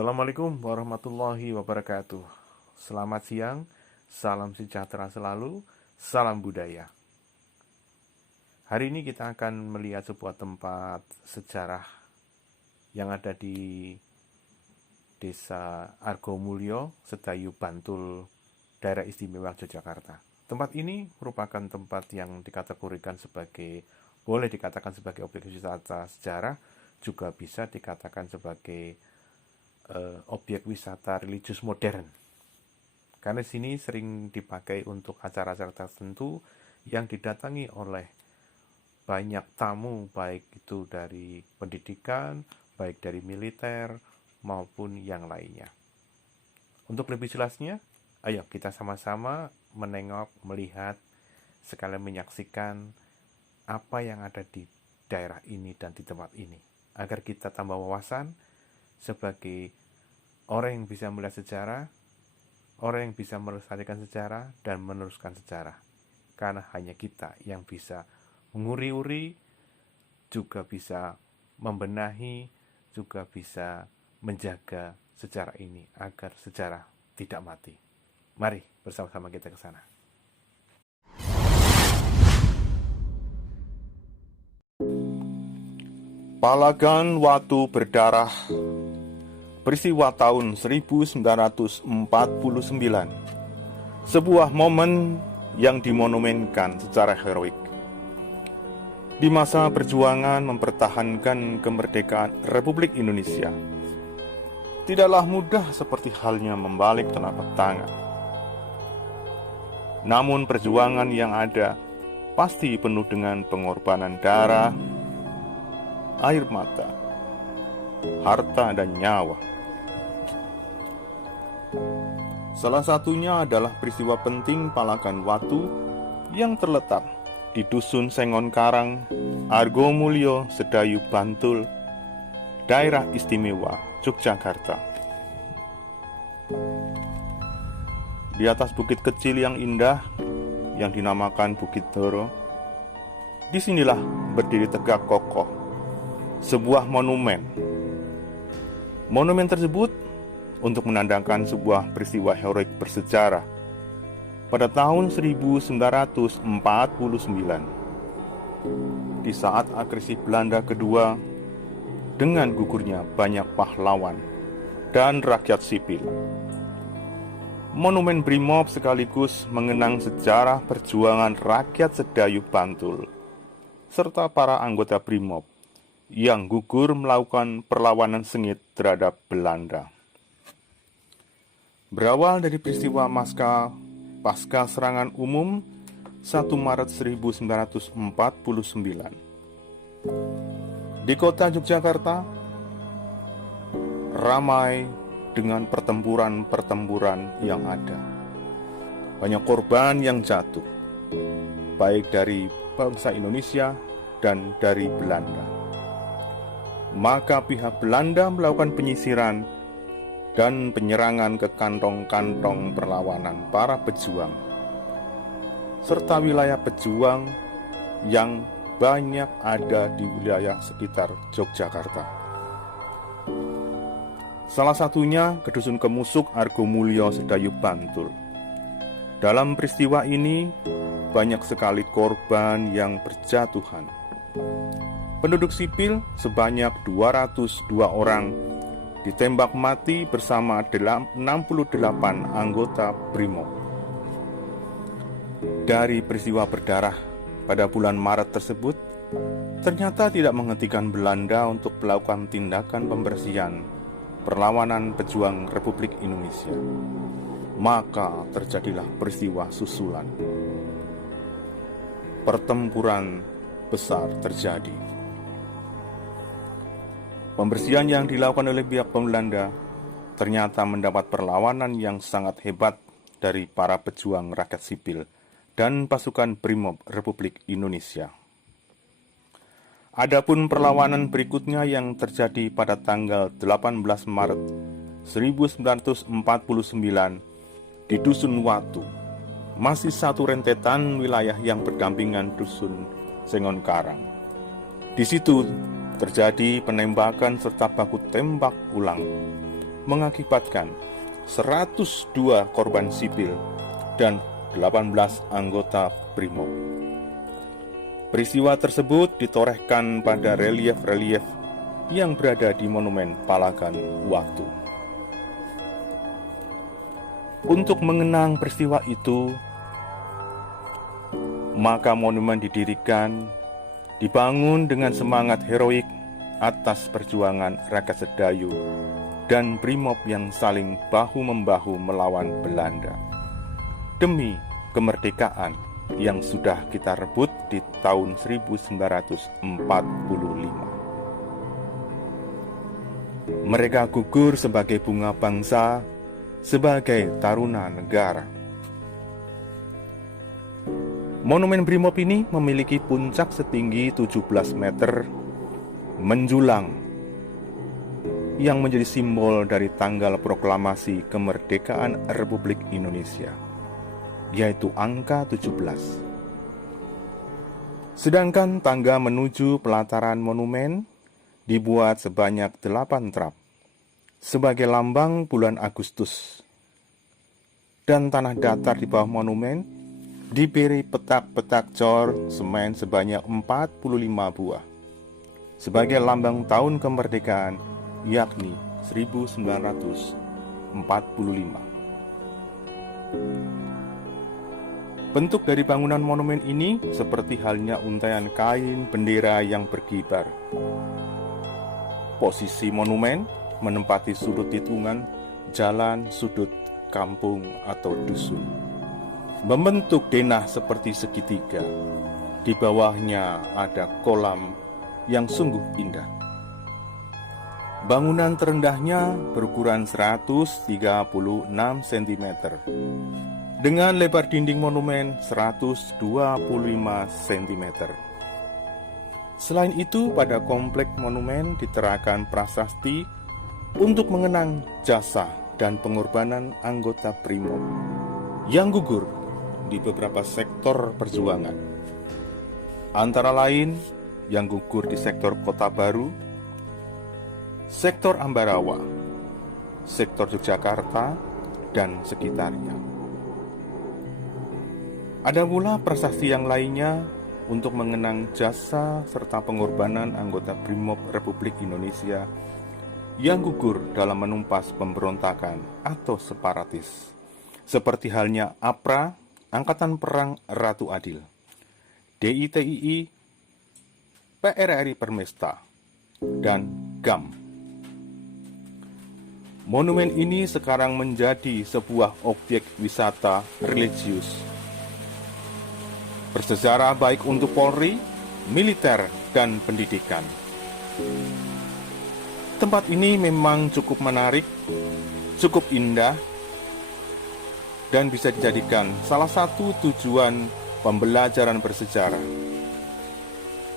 Assalamualaikum warahmatullahi wabarakatuh. Selamat siang, salam sejahtera selalu, salam budaya. Hari ini kita akan melihat sebuah tempat sejarah yang ada di Desa Argomulyo, Sedayu, Bantul, Daerah Istimewa Yogyakarta. Tempat ini merupakan tempat yang boleh dikatakan sebagai objek wisata sejarah, juga bisa dikatakan sebagai objek wisata religius modern. Karena sini sering dipakai untuk acara-acara tertentu yang didatangi oleh banyak tamu, baik itu dari pendidikan, baik dari militer, maupun yang lainnya. Untuk lebih jelasnya, ayo kita sama-sama menengok, melihat, sekalian menyaksikan apa yang ada di daerah ini dan di tempat ini, agar kita tambah wawasan sebagai orang yang bisa melihat sejarah, orang yang bisa melestarikan sejarah dan meneruskan sejarah. Karena hanya kita yang bisa menguri-uri, juga bisa membenahi, juga bisa menjaga sejarah ini agar sejarah tidak mati. Mari bersama-sama kita ke sana. Palagan Watu Berdarah. Peristiwa tahun 1949. Sebuah momen yang dimonumenkan secara heroik. Di masa perjuangan mempertahankan kemerdekaan Republik Indonesia, tidaklah mudah seperti halnya membalik telapak tangan. Namun perjuangan yang ada pasti penuh dengan pengorbanan darah, air mata, harta dan nyawa. Salah satunya adalah peristiwa penting Palagan Watu yang terletak di Dusun Sengon Karang, Argomulyo, Sedayu, Bantul, Daerah Istimewa Yogyakarta. Di atas bukit kecil yang indah yang dinamakan Bukit Doro, disinilah berdiri tegak kokoh sebuah monumen. Monumen tersebut untuk menandakan sebuah peristiwa heroik bersejarah pada tahun 1949, di saat agresi Belanda kedua, dengan gugurnya banyak pahlawan dan rakyat sipil. Monumen Brimob sekaligus mengenang sejarah perjuangan rakyat Sedayu, Bantul, serta para anggota Brimob yang gugur melakukan perlawanan sengit terhadap Belanda. Berawal dari peristiwa pasca serangan umum 1 Maret 1949. Di kota Yogyakarta ramai dengan pertempuran yang ada. Banyak korban yang jatuh, baik dari bangsa Indonesia dan dari Belanda. Maka pihak Belanda melakukan penyisiran dan penyerangan ke kantong-kantong perlawanan para pejuang, serta wilayah pejuang yang banyak ada di wilayah sekitar Yogyakarta. Salah satunya ke Dusun Kemusuk, Argomulyo, Sedayu, Bantul. Dalam peristiwa ini banyak sekali korban yang berjatuhan. Penduduk sipil sebanyak 202 orang ditembak mati bersama 68 anggota Brimob. Dari peristiwa berdarah pada bulan Maret tersebut, ternyata tidak menghentikan Belanda untuk melakukan tindakan pembersihan perlawanan pejuang Republik Indonesia. Maka terjadilah peristiwa susulan. Pertempuran besar terjadi. Pembersihan yang dilakukan oleh pihak Belanda ternyata mendapat perlawanan yang sangat hebat dari para pejuang rakyat sipil dan pasukan Brimob Republik Indonesia. Adapun perlawanan berikutnya yang terjadi pada tanggal 18 Maret 1949 di Dusun Watu, masih satu rentetan wilayah yang berdampingan Dusun Sengon Karang. Di situ terjadi penembakan serta baku tembak ulang mengakibatkan 102 korban sipil dan 18 anggota BRIMOB. Peristiwa tersebut ditorehkan pada relief-relief yang berada di Monumen Palagan Waktu. Untuk mengenang peristiwa itu, maka monumen didirikan, dibangun dengan semangat heroik atas perjuangan rakyat Sedayu dan BRIMOB yang saling bahu-membahu melawan Belanda demi kemerdekaan yang sudah kita rebut di tahun 1945. Mereka gugur sebagai bunga bangsa, sebagai taruna negara. Monumen BRIMOB ini memiliki puncak setinggi 17 meter menjulang yang menjadi simbol dari tanggal proklamasi kemerdekaan Republik Indonesia, yaitu angka 17. Sedangkan tangga menuju pelataran monumen dibuat sebanyak 8 trap sebagai lambang bulan Agustus. Dan tanah datar di bawah monumen diberi petak-petak cor semen sebanyak 45 buah sebagai lambang tahun kemerdekaan, yakni 1945. Bentuk dari bangunan monumen ini seperti halnya untaian kain bendera yang berkibar. Posisi monumen menempati sudut tikungan jalan, sudut kampung atau dusun, membentuk denah seperti segitiga. Di bawahnya ada kolam yang sungguh indah. Bangunan terendahnya berukuran 136 cm dengan lebar dinding monumen 125 cm. Selain itu, pada komplek monumen diterapkan prasasti untuk mengenang jasa dan pengorbanan anggota BRIMOB yang gugur di beberapa sektor perjuangan. Antara lain, yang gugur di sektor Kota Baru, sektor Ambarawa, sektor Yogyakarta, dan sekitarnya. Ada pula prasasti yang lainnya untuk mengenang jasa serta pengorbanan anggota BRIMOB Republik Indonesia yang gugur dalam menumpas pemberontakan atau separatis, seperti halnya APRA, Angkatan Perang Ratu Adil, DITII, PRRI Permesta, dan GAM. Monumen ini sekarang menjadi sebuah objek wisata religius bersejarah baik untuk Polri, militer, dan pendidikan. Tempat ini memang cukup menarik, cukup indah, dan bisa dijadikan salah satu tujuan pembelajaran bersejarah,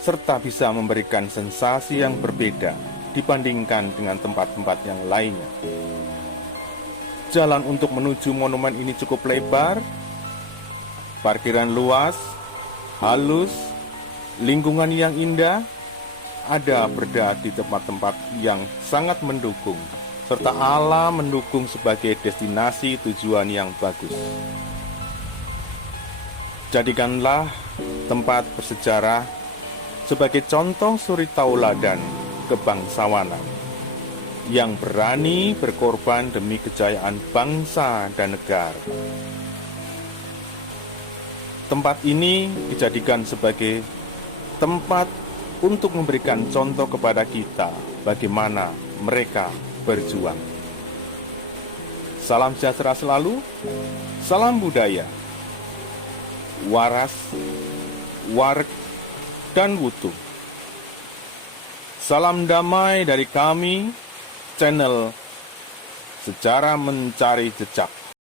serta bisa memberikan sensasi yang berbeda dibandingkan dengan tempat-tempat yang lainnya. Jalan untuk menuju monumen ini cukup lebar, parkiran luas, halus, lingkungan yang indah, ada berada di tempat-tempat yang sangat mendukung, serta alam mendukung sebagai destinasi tujuan yang bagus. Jadikanlah tempat bersejarah sebagai contoh suri tauladan kebangsawanan yang berani berkorban demi kejayaan bangsa dan negara. Tempat ini dijadikan sebagai tempat untuk memberikan contoh kepada kita bagaimana mereka berjuang. Salam sejahtera selalu, salam budaya, waras, wareg, dan wutu. Salam damai dari kami, channel Sejarah Mencari Jejak.